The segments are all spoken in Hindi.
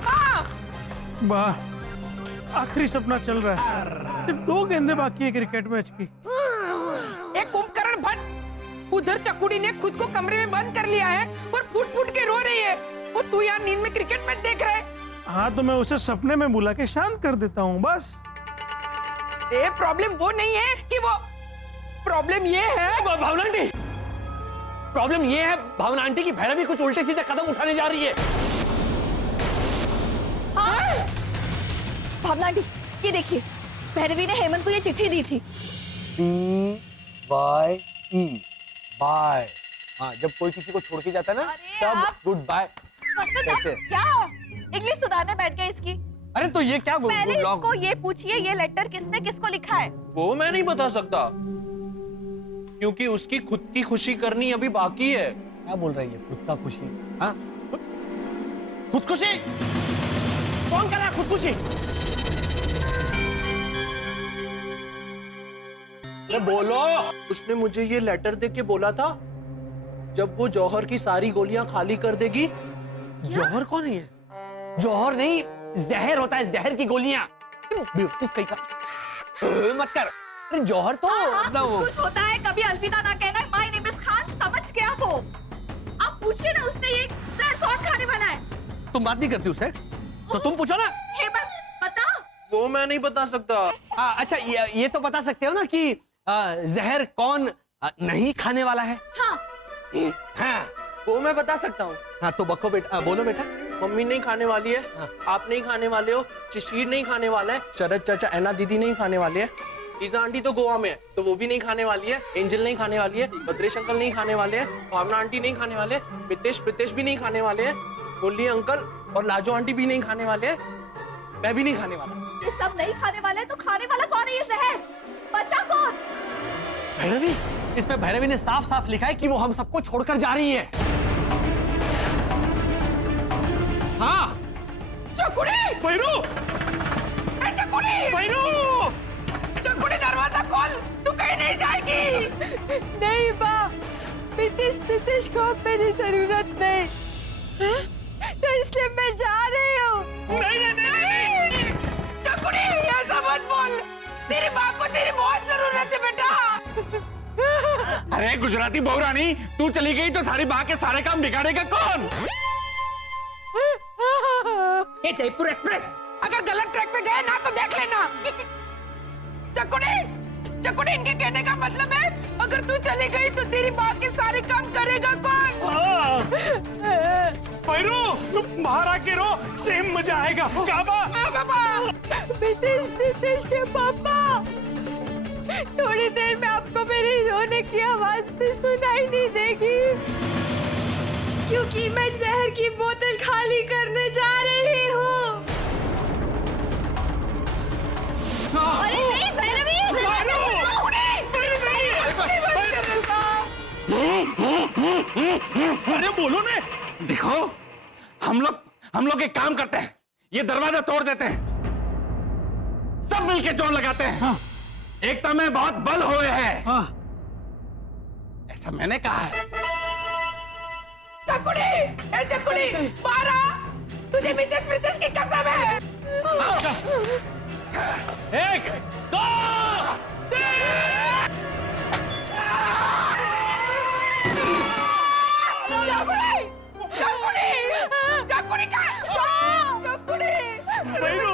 काबा। वाह, आखिरी सपना चल रहा है। सिर्फ 2 गेंदें बाकी है क्रिकेट मैच की। एक कुंभकर्ण भट्ट, उधर चकुड़ी ने खुद को कमरे में बंद कर लिया है और फूट फूट के रो रही है, और तू यहाँ नींद में क्रिकेट मैच देख रहा है। हाँ, तो मैं उसे सपने में बुला के शांत कर देता हूँ बस। ये प्रॉब्लम वो नहीं है कि वो, प्रॉब्लम ये है भावना आंटी, प्रॉब्लम ये है भावना आंटी की भैरवी कुछ उल्टे सीधे कदम उठाने जा रही है। हाँ? भावना आंटी, ये देखिए, भैरवी ने हेमंत को ये चिट्ठी दी थी। BYE, bye. हाँ, जब कोई किसी को छोड़ के जाता है ना, तब गुड बाय कहते हैं। क्या इंग्लिश सुधारने बैठ गए इसकी? अरे तो ये क्या पहले इसको ये पूछिए, ये लेटर किसने किसको लिखा है? वो मैं नहीं बता सकता, क्योंकि उसकी खुद की खुशी करनी अभी बाकी है। क्या बोल रही है? खुद का खुशी? हाँ, खुदकुशी? कौन कर रहा है खुदकुशी? बोलो। उसने मुझे ये लेटर देख के बोला था, जब वो जौहर की सारी गोलियां खाली कर देगी। जौहर कौन है ये? जौहर नहीं, जहर होता है, जहर की गोलियां। बेवकूफ कहीं का मत कर। अरे जौहर तो कुछ होता है, कभी अलविदा ना कहना। माय नेम इज खान, समझ गया वो। आप पूछिए ना उससे ये ब्लड कौन खाने वाला है। तुम बात नहीं करती उससे, तो तुम पूछो ना। हेमंत बता। वो मैं नहीं बता सकता। अच्छा, ये तो बता सकते हो ना कि जहर कौन नहीं खाने वाला है? हाँ। हाँ, वो मैं बता सकता हूँ। हाँ तो बको बेटा, बोलो बेटा। मम्मी नहीं खाने वाली है, हाँ। आप नहीं खाने वाले हो, शिशिर नहीं खाने वाला है, शरद चाचा ऐना दीदी नहीं खाने वाले है, ईजा आंटी तो गोवा में है तो वो भी नहीं खाने वाली है, एंजल नहीं खाने वाली है, भद्रेश अंकल नहीं खाने वाले हैं, भावना आंटी नहीं खाने वाले, प्रितेश भी नहीं खाने वाले हैं, मुरली अंकल और लाजो आंटी भी नहीं खाने वाले हैं, मैं भी नहीं खाने वाला। ये सब नहीं खाने वाले, तो खाने वाला कौन है ये जहर? बचा कौन? भैरवी, इसमें भैरवी ने साफ साफ लिखा है कि वो हम सबको छोड़कर जा रही है। हाँ। चकुड़ी, भैरू, चकुड़ी, भैरू, चकुड़ी दरवाजा खोल, तू कहीं नहीं जाएगी। नहीं माँ, प्रीतेश को मेरी जरूरत नहीं, तो इसलिए मैं जा रही हूँ। नहीं, चकुड़ी ऐसा मत बोल, तेरी माँ को तेरी बहुत जरूरत है बेटा। अरे गुजराती बहुरानी, तू चली गई तो थारी माँ के सारे काम बिगाड़ेगा कौन? ये जयपुर एक्सप्रेस अगर गलत ट्रैक पे गए ना तो देख लेना। चकुड़ी इनके कहने का मतलब है, अगर तू चली गई तो तेरी माँ के सारे काम करेगा कौन? भैरू, बाहर आके रो, सेम मजा आएगा। काबा, बाबा, प्रीतेश के पापा, थोड़ी देर में आपको मेरी रोने की आवाज भी सुनाई नहीं देगी, क्योंकि मैं जहर की बोतल खाली करने जा रही हूँ। अरे नहीं भैरवी, अरे बोलो ने। देखो, हम लोग एक काम करते हैं, ये दरवाजा तोड़ देते हैं, सब मिलके जोर लगाते हैं। हाँ। एकता में बहुत बल हुए है। हाँ। ऐसा मैंने कहा है। चकुड़ी, बाहर आ, तुझे प्रीतेश की कसम है। 1, 2, 3।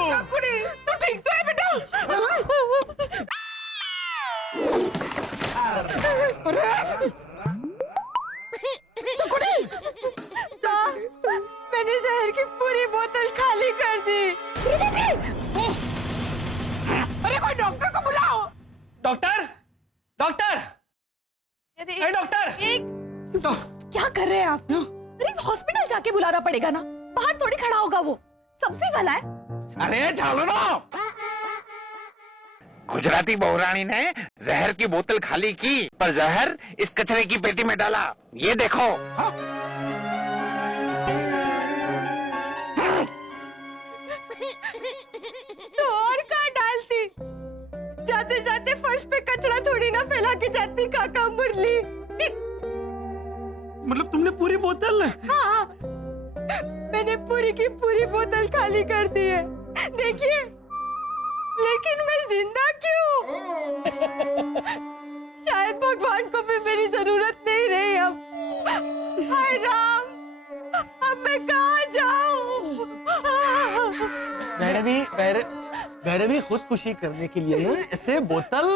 चकुड़ी तू ठीक तो है बेटा? चकुड़ी, मैंने जहर की पूरी बोतल खाली कर दी। अरे कोई डॉक्टर को बुलाओ। डॉक्टर, अरे डॉक्टर, क्या कर रहे हैं आप? अरे हॉस्पिटल जाके बुलाना पड़ेगा ना, बाहर थोड़ी खड़ा होगा वो, सब्जी वाला है। अरे झालो ना, गुजराती बहुरानी ने जहर की बोतल खाली की, पर जहर इस कचरे की पेटी में डाला। ये देखो। तो और कहाँ डालती? जाते जाते फर्श पे कचरा थोड़ी ना फैला के जाती काका मुरली। मतलब तुमने पूरी बोतल? हाँ, मैंने पूरी की पूरी बोतल खाली कर दी है। देखिए, लेकिन मैं जिंदा क्यों? शायद भगवान को भी मेरी जरूरत नहीं रही अब। हाय राम, अब मैं कहाँ जाऊँ? भैरवी खुदकुशी करने के लिए ना ऐसे बोतल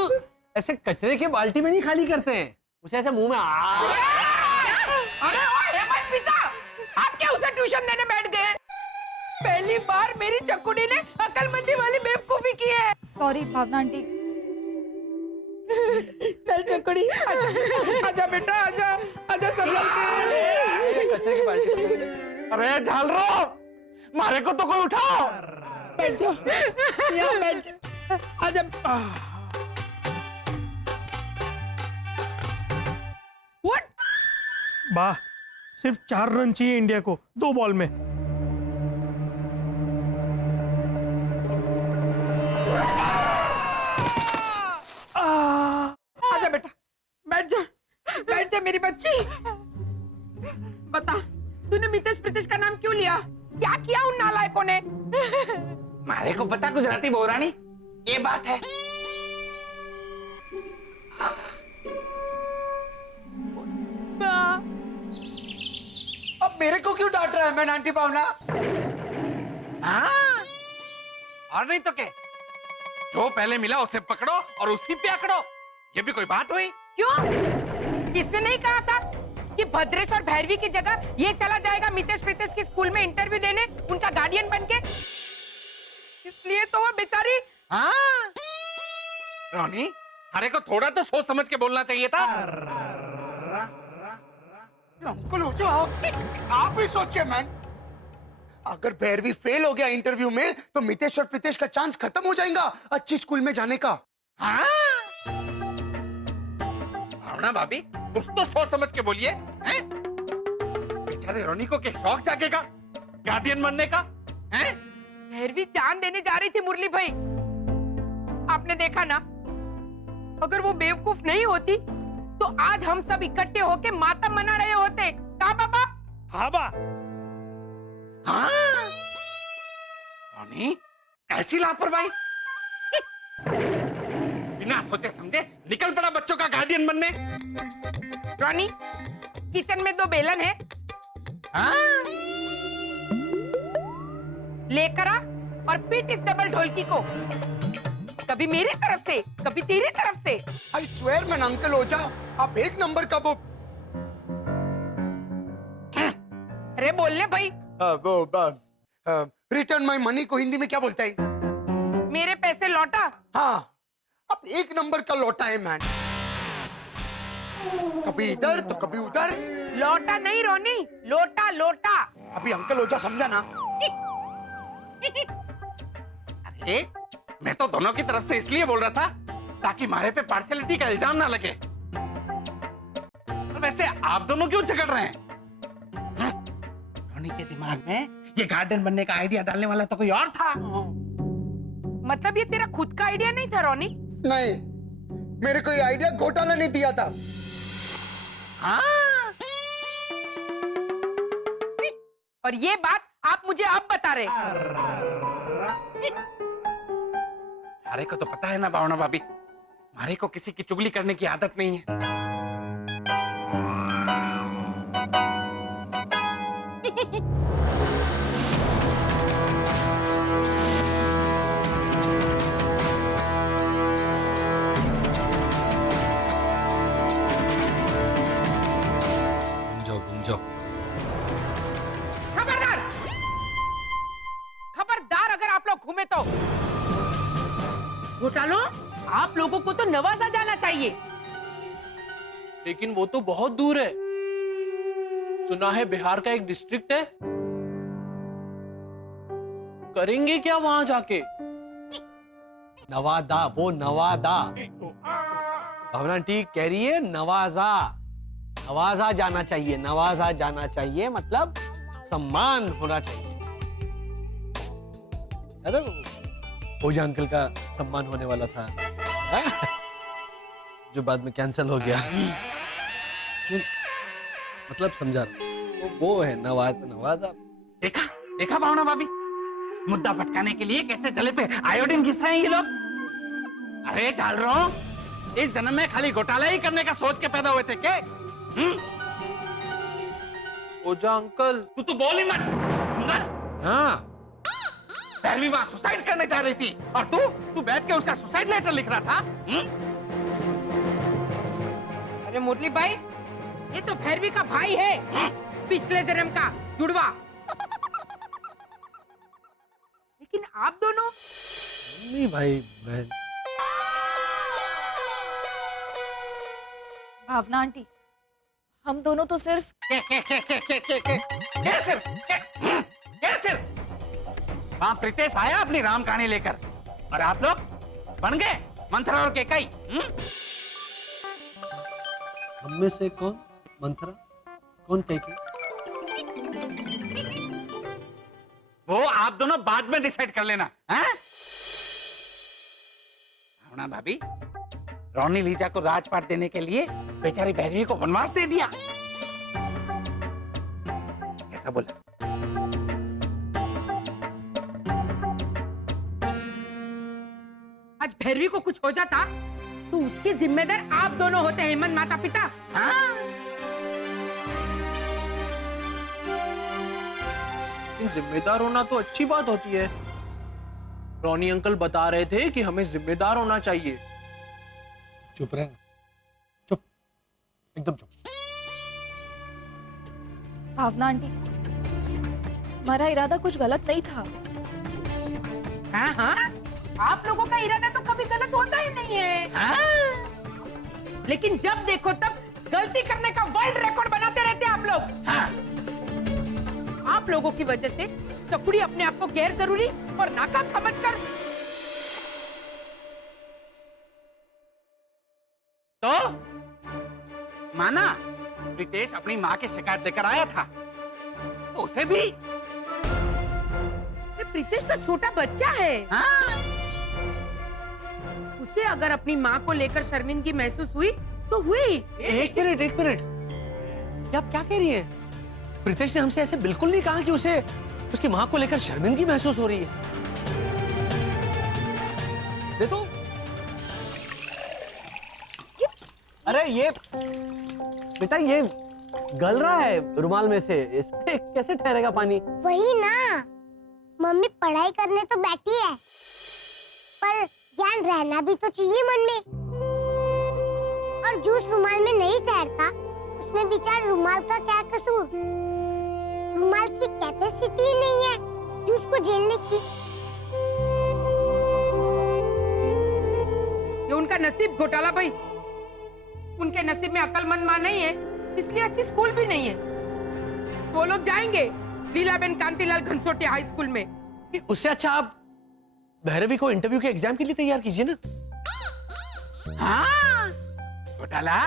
ऐसे कचरे के बाल्टी में नहीं खाली करते हैं, उसे ऐसे मुंह में अरे ओ हेमंत पिता, आप क्या उसे ट्यूशन देने बैठ गए? पहली बार मेरी चकुड़ी ने अकलमंदी वाली बेवकूफी की है। सॉरी भावना आंटी। चल चकुड़ी, आजा, आजा बेटा, आजा, आजा सब लोग के। कचरे की बाल्टी में। अरे झालरो, मारे को तो कोई उठाओ। बैठ जाओ, यहाँ बैठ जाओ, आजा। What? वाह, सिर्फ 4 रन चाहिए इंडिया को 2 बॉल में। आजा बेटा, बैठ जा मेरी बच्ची। बता, तूने मितेश प्रीतेश का नाम क्यों लिया? क्या किया उन नालायकों ने? मारे को पता गुजराती बहुरानी, ये बात है। अब मेरे को क्यों डांट रहा है मैं आंटी भावना? हाँ? और नहीं तो क्या, जो पहले मिला उसे पकड़ो और उसी पे आकड़ो, ये भी कोई बात हुई? क्यों? किसने नहीं कहा था कि भद्रेश और भैरवी की जगह ये चला जाएगा मितेश प्रीतेश के स्कूल में इंटरव्यू देने, उनका गार्डियन बनके? इसलिए तो वो बेचारी। हाँ? रोनी, अरे को थोड़ा तो सोच समझ के बोलना चाहिए था। अंकल हो जाओ, आप भी सोचिए मैन, अगर भैरवी फेल हो गया इंटरव्यू में तो मितेश और प्रीतेश का चांस खत्म हो जाएगा अच्छी स्कूल में जाने का। हाँ? भावना भाभी, कुछ तो सोच समझ के बोलिए। हैं? बेचारे रोनी को क्या शौक जागेगा गार्डियन बनने का? हैं? भैरवी जान देने जा रही थी मुरली भाई, आपने देखा ना। अगर वो बेवकूफ नहीं होती तो आज हम सब इकट्ठे होके मातम मना रहे होते। कहा पापा? हाँ बा। हाँ? रोनी, ऐसी लापरवाही? बिना सोचे समझे निकल पड़ा बच्चों का गार्डियन बनने। रॉनी, किचन में 2 बेलन है, हाँ? लेकर आ और पीट इस डबल ढोलकी को, कभी मेरी तरफ से कभी तेरी तरफ से। आई स्वेयर मैन अंकल हो जा, आप 1 नंबर का वो अरे बोलने भाई। रिटर्न माय मनी को हिंदी में क्या बोलता है? मेरे पैसे लौटा। हाँ, अब 1 नंबर का लौटा है मैन, कभी इधर तो कभी उधर। लौटा नहीं रोनी, लोटा लोटा। अभी अंकल हो जा समझा ना? अरे मैं तो दोनों की तरफ से इसलिए बोल रहा था ताकि मारे पे पार्शियलिटी का इल्जाम ना लगे। और वैसे आप दोनों क्यों झगड़ रहे हैं? रोनी के दिमाग में ये गार्डन बनने का आइडिया डालने वाला तो कोई और था। मतलब ये तेरा खुद का आइडिया नहीं था रोनी? नहीं, मेरे को ये आइडिया घोटाला ने दिया था। हाँ? और ये बात आप मुझे अब बता रहे? मारे को तो पता है ना भावना भाभी, मारे को किसी की चुगली करने की आदत नहीं है। खबरदार, खबरदार अगर आप लोग घूमे तो। घोटालो, आप लोगों को तो नवाजा जाना चाहिए। लेकिन वो तो बहुत दूर है, सुना है बिहार का एक डिस्ट्रिक्ट है। करेंगे क्या वहां जाके? नवादा, वो नवादा। भावना आंटी कह रही है नवाजा, नवाजा जाना चाहिए, नवाजा जाना चाहिए मतलब सम्मान होना चाहिए। ओझा अंकल का सम्मान होने वाला था, जो बाद में कैंसिल हो गया। मतलब समझा, वो है नवाजा, नवादा। देखा देखा भावना भाभी, मुद्दा भटकाने के लिए कैसे चले पे आयोडीन घिस रहे हैं ये लोग। अरे चाल रहा हूं, इस जन्म में खाली घोटाला ही करने का सोच के पैदा हुए थे क्या? ओझा अंकल, तू तो बोल ही मत। हाँ, भैरवी वहां सुसाइड करने जा रही थी और तू बैठ के उसका सुसाइड लेटर लिख रहा था। अरे मुरली भाई, ये तो भैरवी का भाई है, पिछले जन्म का जुड़वा। लेकिन आप दोनों नहीं भाई बहन। भावना आंटी, हम दोनों तो सिर्फ कैसे वहां प्रीतेश आया अपनी राम कहानी लेकर और आप लोग बन गए मंथरा और केकई। हम में से कौन मंथरा, कौन कैके? वो आप दोनों बाद में डिसाइड कर लेना। हैं? भावना भाभी, रोनी लीजा को राजपाट देने के लिए बेचारी भैरवी को वनवास दे दिया। कैसा बोला? आज भैरवी को कुछ हो जाता तो उसके जिम्मेदार आप दोनों होते, हेमंत माता पिता। हाँ? जिम्मेदार होना तो अच्छी बात होती है। रोनी अंकल बता रहे थे कि हमें जिम्मेदार होना चाहिए। चुप रहना, चुप, एकदम चुप। भावना आंटी, हमारा इरादा कुछ गलत नहीं था। हाँ हाँ, आप लोगों का इरादा तो कभी गलत होता ही नहीं है। हाँ? लेकिन जब देखो तब गलती करने का वर्ल्ड रिकॉर्ड बनाते रहते हैं आप लोग। हाँ? आप लोगों की वजह से चकुड़ी अपने आप को गैर जरूरी और नाकाम समझकर तो माना प्रीतेश अपनी माँ की शिकायत लेकर आया था तो उसे भी। प्रीतेश तो छोटा बच्चा है। हाँ? उसे अगर अपनी माँ को लेकर शर्मिंदगी महसूस हुई तो हुई। एक मिनट, एक मिनट, ये आप क्या कह रही हैं? प्रीतेश ने हमसे ऐसे बिल्कुल नहीं कहा कि उसे उसकी माँ को लेकर शर्मिंदगी महसूस हो रही है। देखो, अरे ये बेटा, ये गल रहा है रुमाल में से, इस पे कैसे ठहरेगा पानी? वही ना, मम्मी पढ़ाई करने तो बैठी है, पर ज्ञान रहना भी तो चाहिए मन में। और जूस रुमाल में नहीं ठहरता, उसमें बेचारा रुमाल का क्या कसूर? रुमाल की कैपेसिटी ही नहीं है जूस को झेलने की। ये उनका नसीब घोटाला भाई। उनके नसीब में अक्लमंद माँ नहीं है, इसलिए अच्छी स्कूल भी नहीं है। वो लोग जाएंगे लीलाबेन कांतिलाल घनसोटिया हाई स्कूल में। उससे अच्छा आप भैरवी को इंटरव्यू के एग्जाम के लिए तैयार कीजिए ना। हाँ? घोटाला,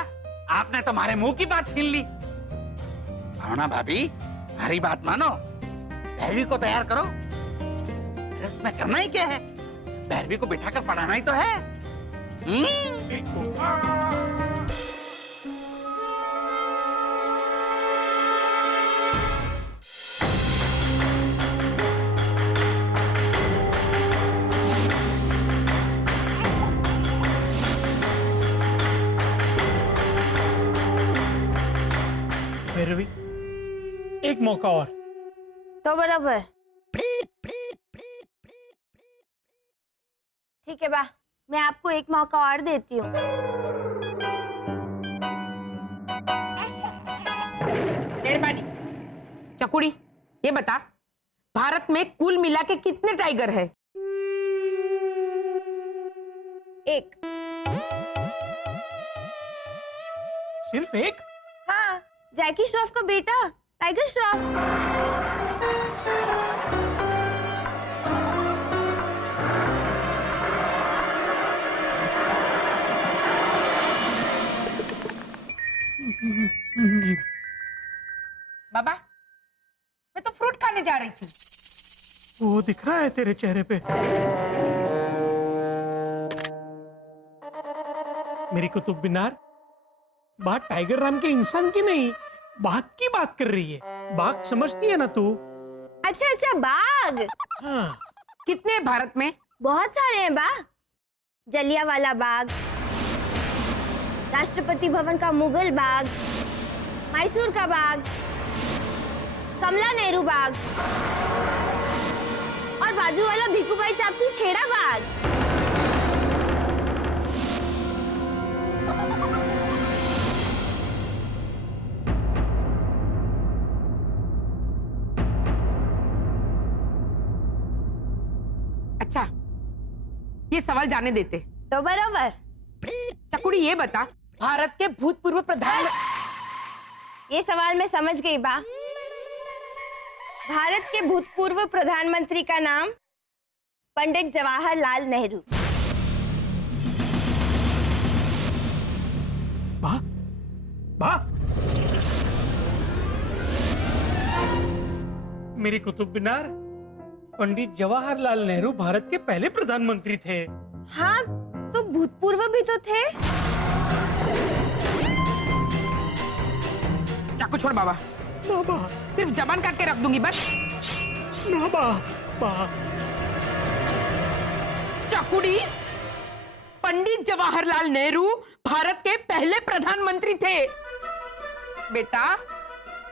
आपने तो हमारे मुंह की बात छीन ली। भावना भाभी, हमारी बात मानो, भैरवी को तैयार करो। फिर उसमें करना ही क्या है, भैरवी को बिठाकर पढ़ाना ही तो है। भैरवी, एक मौका और। तो बराबर। ठीक है बा, मैं आपको एक मौका और देती हूँ। मेहरबानी। चकुड़ी, ये बता, भारत में कुल मिला के कितने टाइगर है? एक। सिर्फ एक? हाँ, जैकी श्रॉफ का बेटा टाइगर श्रॉफ। बाबा, मैं तो फ्रूट खाने जा रही थी। वो दिख रहा है तेरे चेहरे पे। मेरी कुतुब मीनार बात टाइगर नाम के इंसान की नहीं, बाघ की बात कर रही है। बाघ समझती है ना तू? अच्छा अच्छा, बाग हाँ, कितने हैं भारत में? बहुत सारे हैं बा। जलियांवाला बाग, राष्ट्रपति भवन का मुगल बाग, मैसूर का बाग, कमला नेहरू बाग और बाजू वाला भिखूभाई चापसी छेड़ा बाग। अच्छा, ये सवाल जाने देते। तो बराबर। चकुड़ी ये बता, भारत के भूतपूर्व प्रधान ये सवाल मैं समझ गई बा। भारत के भूतपूर्व प्रधानमंत्री का नाम पंडित जवाहरलाल नेहरू। वाह वाह, मेरी कुतुब मीनार, पंडित जवाहरलाल नेहरू भारत के पहले प्रधानमंत्री थे। हाँ, तो भूतपूर्व भी तो थे। चाकू छोड़ बाबा, बाबा, सिर्फ जबान काट के रख दूंगी बस। बाबा, बाबा, चकुड़ी, पंडित जवाहरलाल नेहरू भारत के पहले प्रधानमंत्री थे बेटा।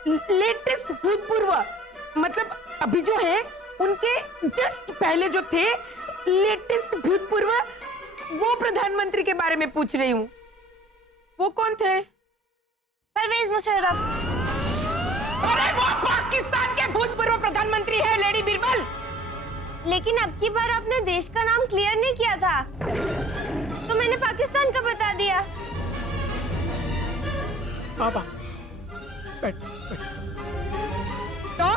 लेटेस्ट भूतपूर्व मतलब अभी जो है उनके जस्ट पहले जो थे लेटेस्ट भूतपूर्व, वो प्रधानमंत्री के बारे में पूछ रही हूँ। वो कौन थे? परवेज मुशर्रफ। अरे वो पाकिस्तान के भूतपूर्व प्रधानमंत्री है लेडी बीरबल। लेकिन अब की बार आपने देश का नाम क्लियर नहीं किया था, तो मैंने पाकिस्तान का बता दिया। बाबा, बैठ, बैठ। तो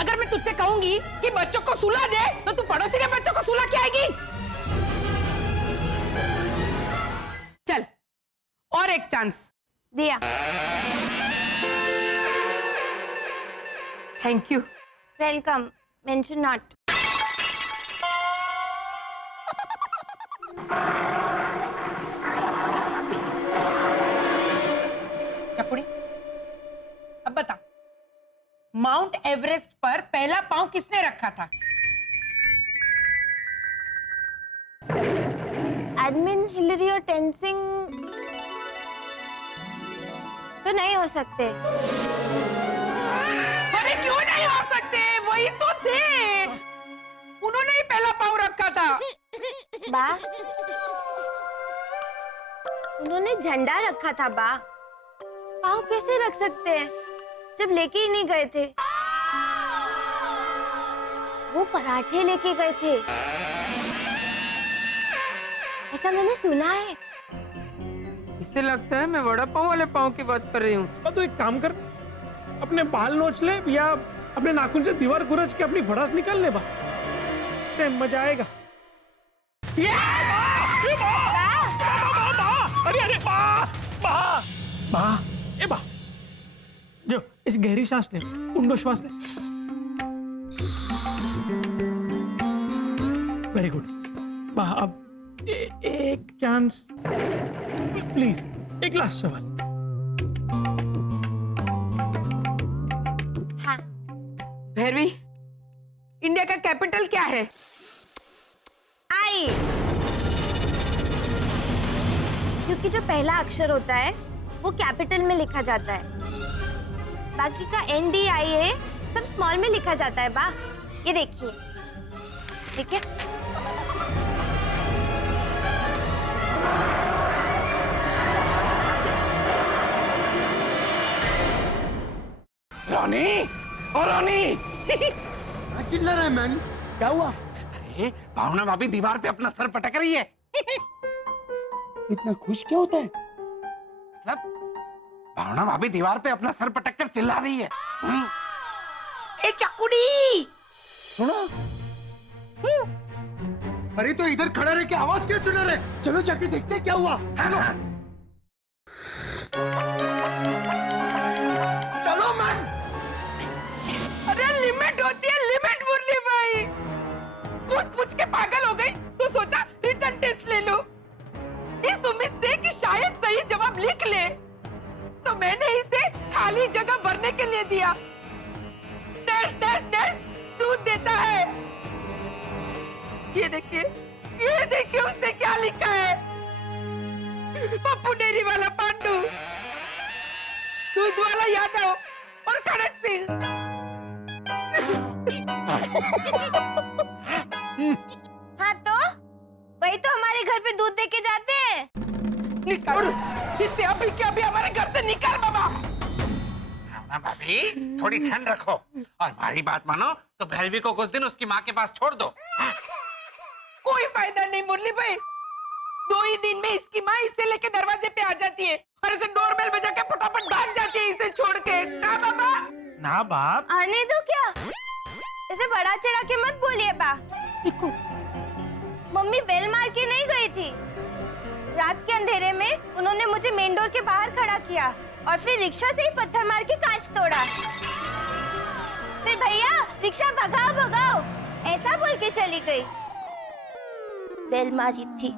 अगर मैं तुझसे कहूंगी कि बच्चों को सुला दे, तो तू पड़ोसी के बच्चों को सुला के आएगी? चल, और एक चांस दिया। Thank you. Welcome, mention not. चकुड़ी, अब बता, माउंट एवरेस्ट पर पहला पांव किसने रखा था? एडमिन हिलरी और टेंसिंग तो नहीं हो सकते। अरे क्यों नहीं हो सकते? वही तो थे, उन्होंने ही पहला पांव रखा था। बा, उन्होंने झंडा रखा था बा। पाँव कैसे रख सकते हैं जब लेके ही नहीं गए थे? वो पराठे लेके गए थे, ऐसा मैंने सुना है। इससे लगता है मैं वड़ा पाव वाले पाव की बात कर रही हूँ। तो एक काम कर, अपने बाल नोच ले या अपने नाखून से दीवार खुरच के अपनी भड़ास निकाल ले बा, मजा आएगा। अरे अरे बा, बा, बा, ए बा, जो इस गहरी सांस ले, ऊंडो श्वास ले। Very good. बा, अब एक चांस प्लीज, एक लास्ट सवाल। हाँ, भैरवी, इंडिया का कैपिटल क्या है? आई। क्योंकि जो पहला अक्षर होता है वो कैपिटल में लिखा जाता है, बाकी का NDIA सब स्मॉल में लिखा जाता है बा। ये देखिए, ठीक है? रोनी, ओ रोनी। क्या चिल्ला रहा है मैन? क्या हुआ? अरे भावना भाभी दीवार पे अपना सर पटक रही है। इतना खुश क्या होता है? मतलब भावना भाभी दीवार पे अपना सर पटक कर चिल्ला रही है। ए चकुड़ी, सुना? अरे तो इधर खड़ा रह के आवाज क्या सुना रहे? चलो जाके देखते हैं क्या हुआ। चलो चलो मैन। अरे लिमिट होती है लिमिट, मुरली भाई। पूछ के पागल हो गई तो सोचा रिटर्न टेस्ट ले लो, इस उम्मीद से कि शायद सही जवाब लिख ले, तो मैंने इसे खाली जगह भरने के लिए दिया। डैश डैश डैश देता है। ये देखिए उसने क्या लिखा है। पप्पू डेरी वाला पांडू, दूध वाला यादव और खड़क सिंह। हाँ तो वही तो हमारे घर पे दूध दे के जाते हैं। निकाल इसे अभी के अभी हमारे घर से निकाल बाबा। भावना भाभी थोड़ी ठंड रखो और हमारी बात मानो तो भैरवी को कुछ दिन उसकी माँ के पास छोड़ दो। कोई फायदा नहीं मुरली भाई, 2 ही दिन में इसकी माँ इसे लेके दरवाजे पे आ जाती है और इसे डोरबेल बजा के फटाफट भाग जाती है इसे छोड़ के। का बाबा? ना बाप, आने दो क्या, इसे बड़ा चढ़ा के मत बोलिए बा। मम्मी बेल मार के नहीं गई थी। रात के अंधेरे में उन्होंने मुझे मेन डोर के बाहर खड़ा किया और फिर रिक्शा से ही पत्थर मार के कांच तोड़ा। फिर भैया रिक्शा भगाओ भगाओ ऐसा बोल के चली गई। बेल मारी थी।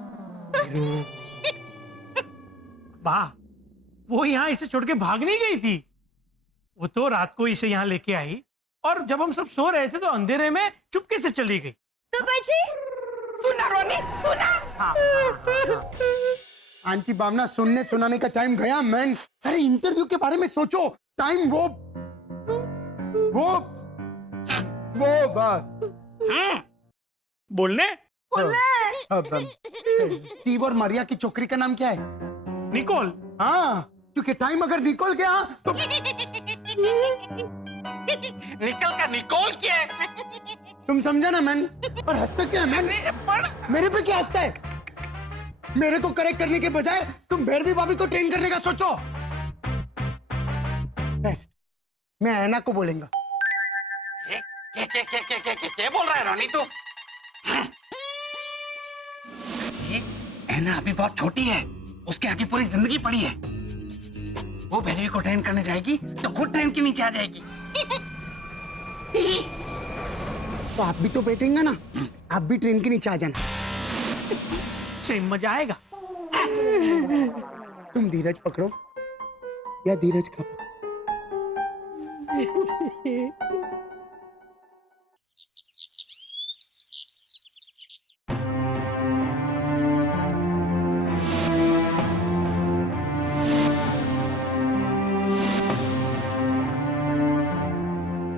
वाह, वो यहाँ इसे छोड़ के भाग नहीं गई थी। वो तो रात को इसे यहाँ लेके आई और जब हम सब सो रहे थे तो अंधेरे में चुपके से चली गई। तो बची सुना रोनी सुना। आंटी भावना, सुनने सुनाने का टाइम गया मैन। अरे इंटरव्यू के बारे में सोचो। टाइम वो बात बोलने स्टीव और मारिया की छोकरी का नाम क्या है? निकोल। हाँ, क्योंकि टाइम अगर निकल गया तो निकल का निकोल क्या है? तुम समझा ना मैन। और हंसता क्या है मैन? मेरे पे क्या हंसता है? मेरे को करेक्ट करने के बजाय तुम भैरवी भाभी को ट्रेन करने का सोचो। बेस्ट, मैं ऐना को बोलेंगा। क्या बोल रहा है रोनी तू? ऐना अभी बहुत छोटी है, उसके आगे पूरी जिंदगी पड़ी है। वो भैरवी को ट्रेन करने जाएगी तो खुद ट्रेन के नीचे आ जाएगी। तो आप भी तो बैठेंगे ना, आप भी ट्रेन के नीचे आ जाना। सेम मजा आएगा। तुम धीरज पकड़ो या धीरज खाओ।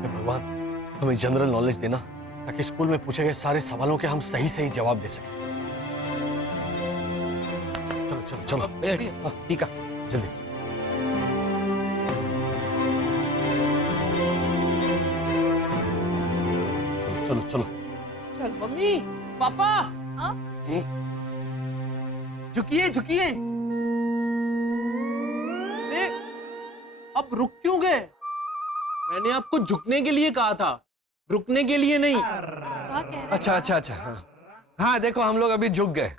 भगवान, हमें जनरल नॉलेज देना ताकि स्कूल में पूछे गए सारे सवालों के हम सही सही जवाब दे सकें। चलो चलो चलो हाँ, ठीक है, जल्दी। चलो चलो चलो। चल मम्मी पापा। हाँ? झुकिए झुकिए। अब रुक क्यों गए? मैंने आपको झुकने के लिए कहा था, रुकने के लिए नहीं। अच्छा अच्छा अच्छा, हाँ हाँ, देखो हम लोग अभी झुक गए।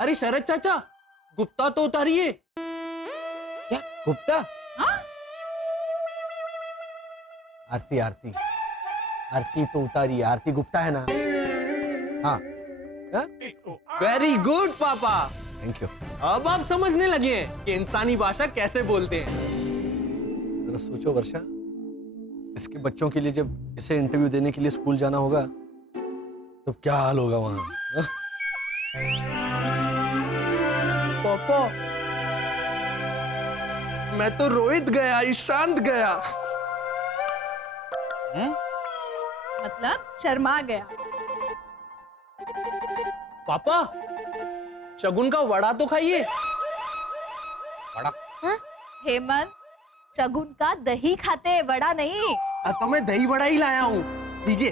अरे शरद चाचा, गुप्ता तो उतारिए। क्या गुप्ता? आरती आरती आरती तो उतारी, आरती गुप्ता है ना? हाँ, वेरी गुड पापा। Thank you. अब आप समझने लगे हैं कि इंसानी भाषा कैसे बोलते हैं। जरा सोचो वर्षा, इसके बच्चों के लिए जब इसे इंटरव्यू देने के लिए स्कूल जाना होगा तो क्या हाल होगा वहां। पापा, मैं तो रोहित गया, ईशांत गया। मतलब शर्मा गया। पापा, शगुन का वड़ा तो खाइए। बड़ा हेमंत, शगुन का दही खाते हैं, वड़ा नहीं। तो मैं दही वड़ा ही लाया हूँ, दीजिए।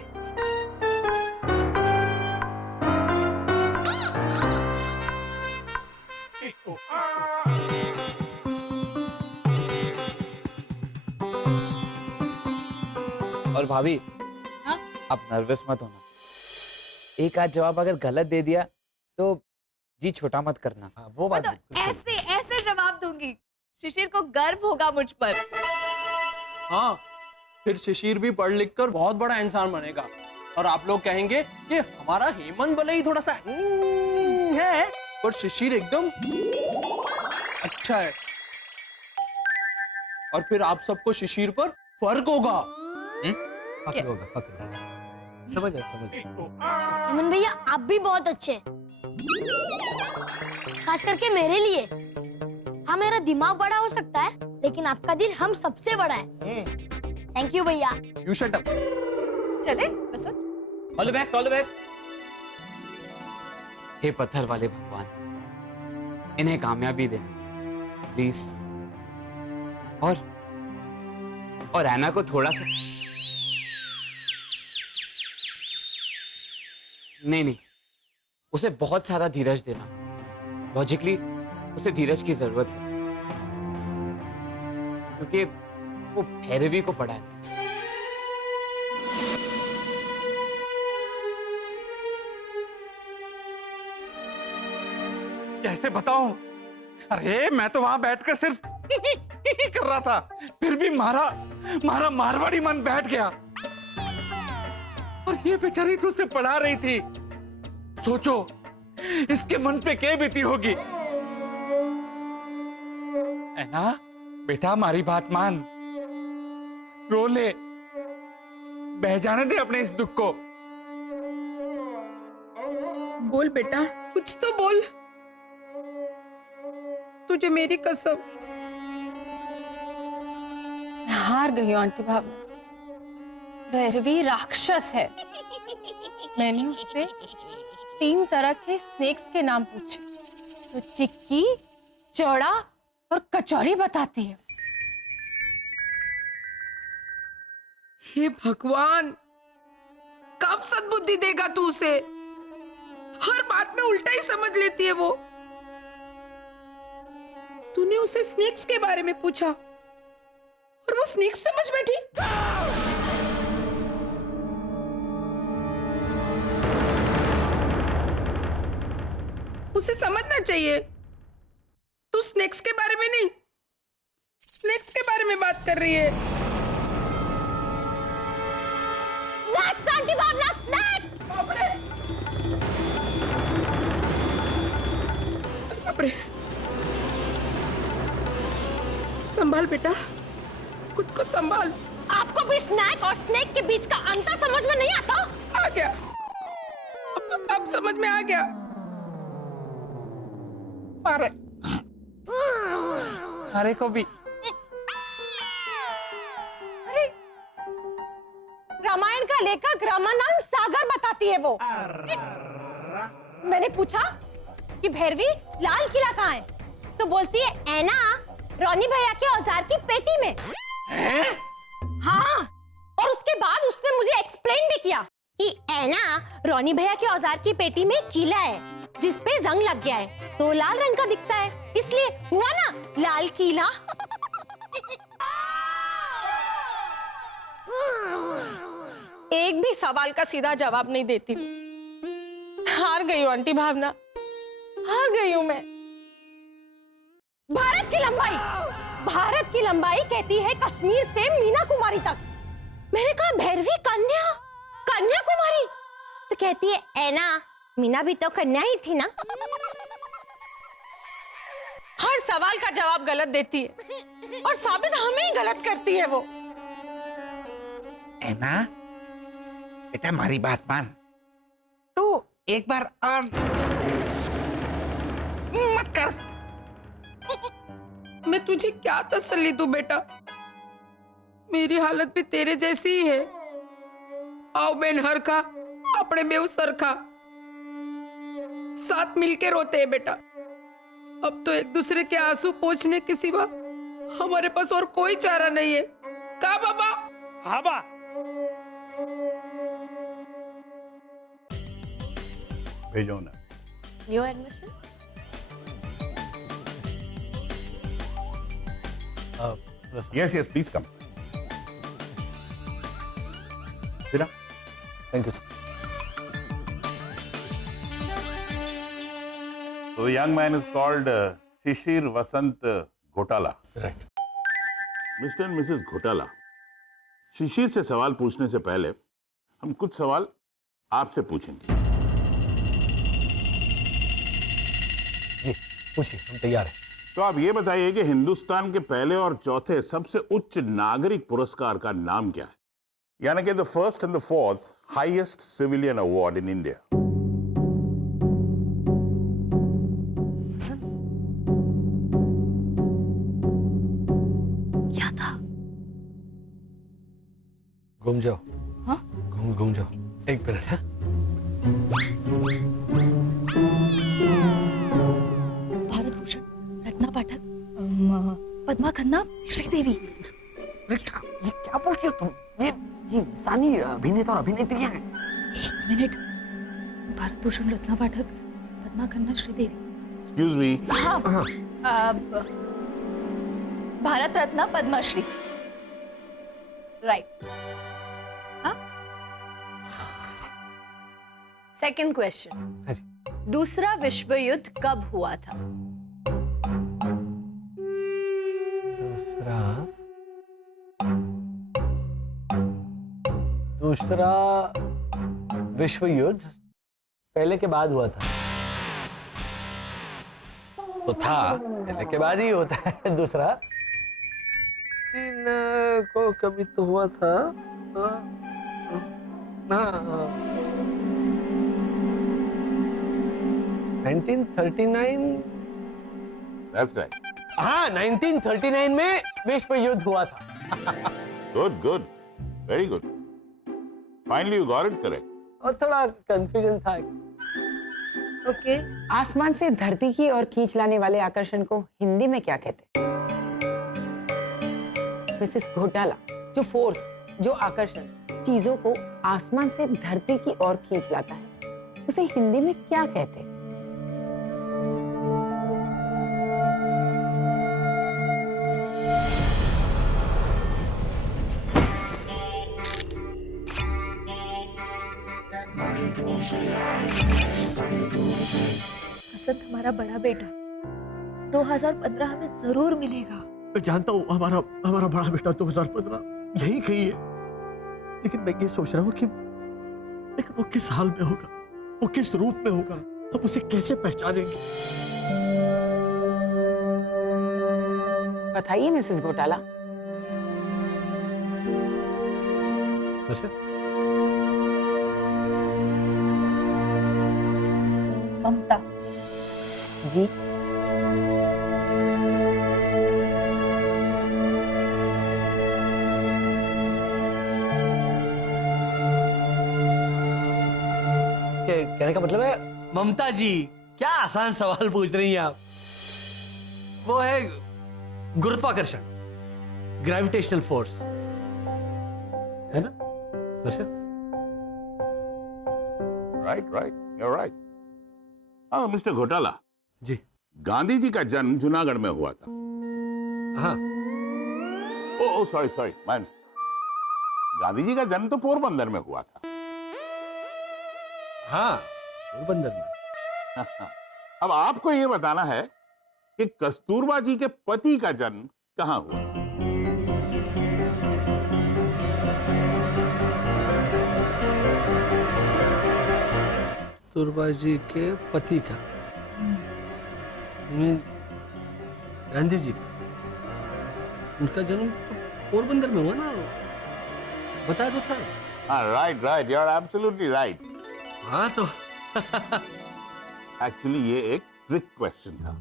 और भाभी, हाँ? आप नर्वस मत होना। एक आध जवाब अगर गलत दे दिया तो जी छोटा मत करना। हाँ, वो बात तो बिल्कुल सही। ऐसे ऐसे जवाब दूंगी, शिशिर को गर्व होगा मुझ पर। हाँ, फिर शिशिर भी पढ़ लिख कर बहुत बड़ा इंसान बनेगा और आप लोग कहेंगे कि हमारा हेमंत भले ही थोड़ा सा है पर शिशिर एकदम अच्छा है। और फिर आप सबको शिशिर पर फर्क होगा। फक्र होगा, फक्र होगा। समझ आए। हेमंत भैया आप भी बहुत अच्छे हैं, खास करके मेरे लिए। हाँ मेरा दिमाग बड़ा हो सकता है, लेकिन आपका दिल हम सबसे बड़ा है। थैंक यू भैया। You shut up. चले Basant. All the best, all the best. हे पत्थर वाले भगवान, इन्हें कामयाबी देना प्लीज। और ऐना को थोड़ा सा नहीं, उसे बहुत सारा धीरज देना। लॉजिकली उसे धीरज की जरूरत है, क्योंकि वो भैरवी को पढ़ा है। कैसे बताऊं? अरे मैं तो वहां बैठकर सिर्फ कर रहा था, फिर भी मारा मारवाड़ी मन बैठ गया। और ये बेचारी तो उसे पढ़ा रही थी। सोचो इसके मन पे क्या बीती होगी। ऐना बेटा हमारी बात मान, रो ले, बह जाने दे अपने इस दुख को। बोल बेटा, कुछ तो बोल। तुझे मेरी कसम। मैं हार गई हूं आंटी भावना। भैरवी राक्षस है। मैंने उससे 3 तरह के स्नेक्स के नाम पूछे, तो चिक्की, चौड़ा और कचौड़ी बताती है। हे भगवान, कब सद्बुद्धि देगा तू उसे? हर बात में उल्टा ही समझ लेती है वो। तूने उसे स्नेक्स के बारे में पूछा और वो स्नेक्स समझ बैठी। उसे समझना चाहिए, तू स्नेक्स के बारे में नहीं, स्नेक्स के बारे में बात कर रही है। स्नैक्स आंटी भावना, स्नैक्स। बाप रे। संभाल बेटा, खुद को संभाल। आपको भी स्नैक और स्नेक के बीच का अंतर समझ में नहीं आता? आ गया, अब समझ में आ गया। अरे को भी रामायण का लेखक रामानंद सागर बताती है वो। मैंने पूछा कि भैरवी लाल किला कहाँ है, तो बोलती है ऐना रोनी भैया के औजार की पेटी में। हाँ, और उसके बाद उसने मुझे एक्सप्लेन भी किया कि ऐना रोनी भैया के औजार की पेटी में किला है जिसपे जंग लग गया है, तो लाल रंग का दिखता है, इसलिए हुआ ना लाल किला। एक भी सवाल का सीधा जवाब नहीं देती। हार गई हूँ आंटी भावना, हार गई हूँ मैं। भारत की लंबाई कहती है कश्मीर से मीना कुमारी तक। मैंने कहा भैरवी कन्याकुमारी, तो कहती है ऐना मीना भी तो कन्या ही थी ना। हर सवाल का जवाब गलत देती है और साबित हमें ही गलत करती है वो। ऐना बेटा हमारी बात मान, तो एक बार और मत कर। मैं तुझे क्या तसल्ली दूं बेटा, मेरी हालत भी तेरे जैसी ही है। आओ बेन हर का अपने बेव सर का, साथ मिलके रोते हैं बेटा। अब तो एक दूसरे के आंसू पोंछने के सिवा हमारे पास और कोई चारा नहीं है। का बाबा? हाँ बा। भेजो ना। New admission? Yes, yes, please come. Sit down. Thank you. So the young man is called Shishir Vasant Ghotala. Right. Mr. and Mrs. Ghotala, शिशिर से सवाल पूछने से पहले हम कुछ सवाल आपसे पूछेंगे। जी पूछिए, हम तैयार हैं। तो आप ये बताइए कि हिंदुस्तान के पहले और चौथे सबसे उच्च नागरिक पुरस्कार का नाम क्या है? यानी कि the first and the fourth highest civilian award in India. क्या था? घूम जाओ। हाँ? घूम जाओ। एक मिनट है। भारत भूषण, रत्ना पाठक, पद्मा खन्ना, श्रीदेवी। ये क्या बोल रही हो तुम? ये इंसानी अभिनेता और अभिनेत्रियां हैं। एक minute, Bharat Bhushan, Ratna Pathak, Padma Khanna, Sridevi. Excuse me. हाँ, Bharat Ratna, Padmashri. Right. Second question, दूसरा विश्व युद्ध कब हुआ था? दूसरा विश्व युद्ध पहले के बाद हुआ था। तो था, पहले के बाद ही होता है दूसरा। चीन को कभी तो हुआ था। हाँ, 1939। That's right. हाँ, 1939 में विश्व युद्ध हुआ था। Good, good, very good. Finally, you got it correct. और थोड़ा कंफ्यूजन था। ओके। आसमान से धरती की ओर खींच लाने वाले आकर्षण को हिंदी में क्या कहते हैं? मिसेस घोटाला, जो फोर्स, जो आकर्षण चीजों को आसमान से धरती की ओर खींच लाता है, उसे हिंदी में क्या कहते हैं? हसन हमारा बड़ा बेटा 2015 में जरूर मिलेगा। मैं जानता हूँ हमारा बड़ा बेटा 2015 यही कही है, लेकिन मैं ये सोच रहा हूँ कि लेकिन वो किस हाल में होगा, वो किस रूप में होगा, हम उसे कैसे पहचानेंगे? बताइए मिसेस घोटाला। ममता जी। कहने का मतलब है ममता जी, क्या आसान सवाल पूछ रही हैं आप। वो है गुरुत्वाकर्षण, ग्रेविटेशनल फोर्स, है ना? Right, right, you're right. हाँ, मिस्टर घोटाला जी। गांधी जी का जन्म जूनागढ़ में हुआ था। हाँ। ओ सॉरी सॉरी, गांधी जी का जन्म तो पोरबंदर में हुआ था। हाँ, पोरबंदर में। अब आपको ये बताना है कि कस्तूरबा जी के पति का जन्म कहाँ हुआ। कस्तूरबा जी के पति का, गांधी जी का, उनका जन्म तो पोरबंदर में हुआ ना, बताया तो था। हाँ, right right, you are absolutely right. हाँ तो एक्चुअली ये एक ट्रिक क्वेश्चन था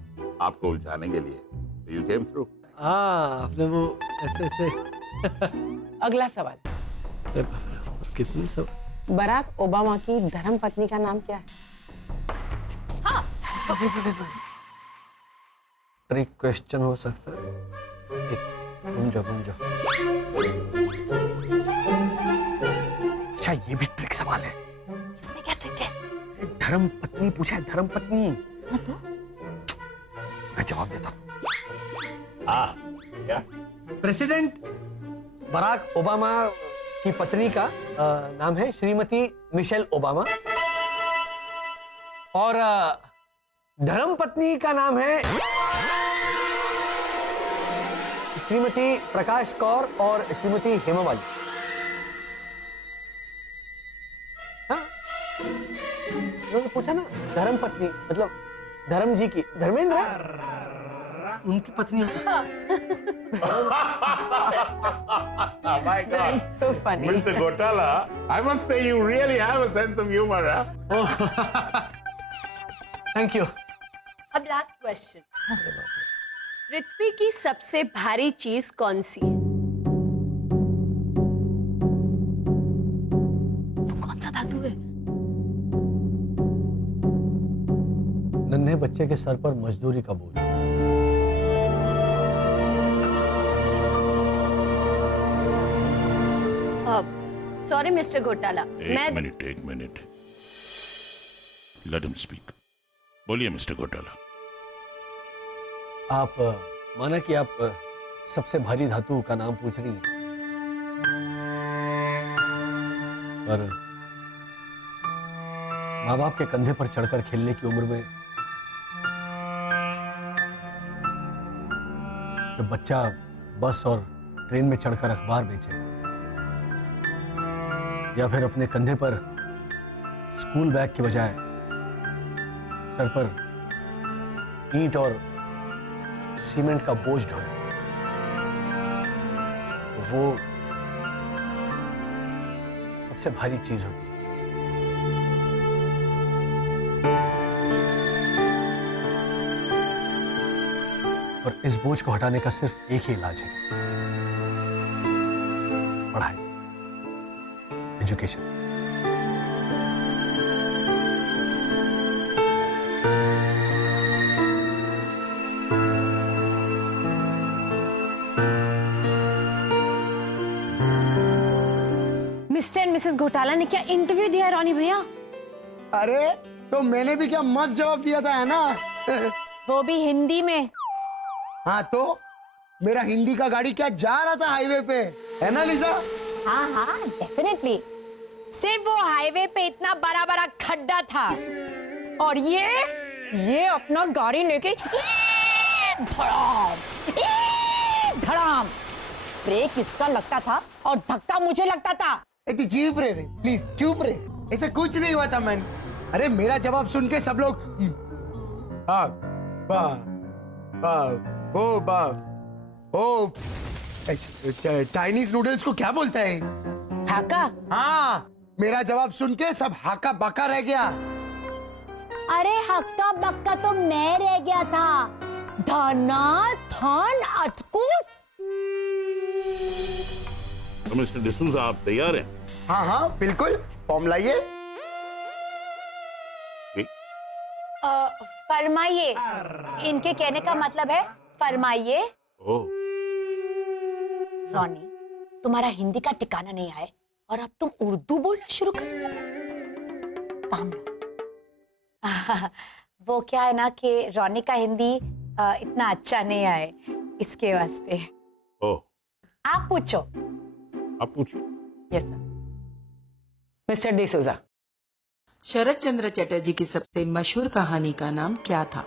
आपको उलझाने के लिए। You came through. हाँ, आपने वो ऐसे अगला सवाल, कितने सब। बराक ओबामा की धर्म पत्नी का नाम क्या है? ट्रिक क्वेश्चन हो सकता है। घूम जाओ। अच्छा, ये भी ट्रिक सवाल है। इसमें क्या ट्रिक है? धर्म पत्नी पूछा है, धर्म पत्नी। हाँ तो? मैं जवाब देता हूँ। क्या? प्रेसिडेंट बराक ओबामा की पत्नी का नाम है श्रीमती मिशेल ओबामा, और धर्म पत्नी का नाम है श्रीमती प्रकाश कौर और श्रीमती हेमामालिनी। हाँ, उन्होंने पूछा ना, धर्म पत्नी मतलब धर्म जी की, धर्मेंद्र उनकी पत्नी। Oh my God. So funny. Mr. Gotala, I must say you really have a sense of humor, huh? Thank you. अब लास्ट क्वेश्चन, पृथ्वी की सबसे भारी चीज कौन सी है? वो कौन सा धातु है? नन्हे बच्चे के सर पर मजदूरी का बोझ। सॉरी मिस्टर घोटाला, मैं एक मिनट। Let him speak. बोलिए मिस्टर घोटाला। आप माना कि आप सबसे भारी धातु का नाम पूछ रही हैं, पर माँ बाप के कंधे पर चढ़कर खेलने की उम्र में जब बच्चा बस और ट्रेन में चढ़कर अखबार बेचे या फिर अपने कंधे पर स्कूल बैग के बजाय सर पर ईंट और सीमेंट का बोझ ढोए, तो वो सबसे भारी चीज होती है। और इस बोझ को हटाने का सिर्फ एक ही इलाज है, पढ़ाई, एजुकेशन। मिस्टर एंड मिसेस घोटाला ने क्या इंटरव्यू दिया रॉनी भैया? अरे तो मैंने भी क्या मस्त जवाब दिया था, है ना? वो भी हिंदी में। हाँ तो मेरा हिंदी का गाड़ी क्या जा रहा था हाईवे पे, है ना लिसा? हाँ हाँ डेफिनेटली। सिर्फ वो हाईवे पे इतना बड़ा बड़ा खड्डा था और ये अपना गाड़ी लेके धड़ाम धड़ाम, ब्रेक इसका लगता था और धक्का मुझे लगता था। चुप रहे, प्लीज चुप रहे, ऐसा कुछ नहीं हुआ था मैन। अरे मेरा जवाब सुन के सब लोग चाइनीज नूडल्स को क्या बोलता है? हाका? हाँ, मेरा जवाब सुन के सब हाका बाका रह गया। अरे हक्का बक्का तो मैं रह गया था, धना धन अटकूस। तो मिस्टर डिसूजा आप तैयार हैं? हाँ हाँ बिल्कुल, फॉर्म लाइए। फरमाइए, इनके कहने का मतलब है फरमाइए। रॉनी, तुम्हारा हिंदी का ठिकाना नहीं आए और अब तुम उर्दू बोलना शुरू कर दिया। काम लो। वो क्या है ना कि रॉनी का हिंदी इतना अच्छा नहीं आए, इसके वास्ते। आप पूछो। आप पूछो। Yes sir. मिस्टर डिसूजा, शरद चंद्र चटर्जी की सबसे मशहूर कहानी का नाम क्या था?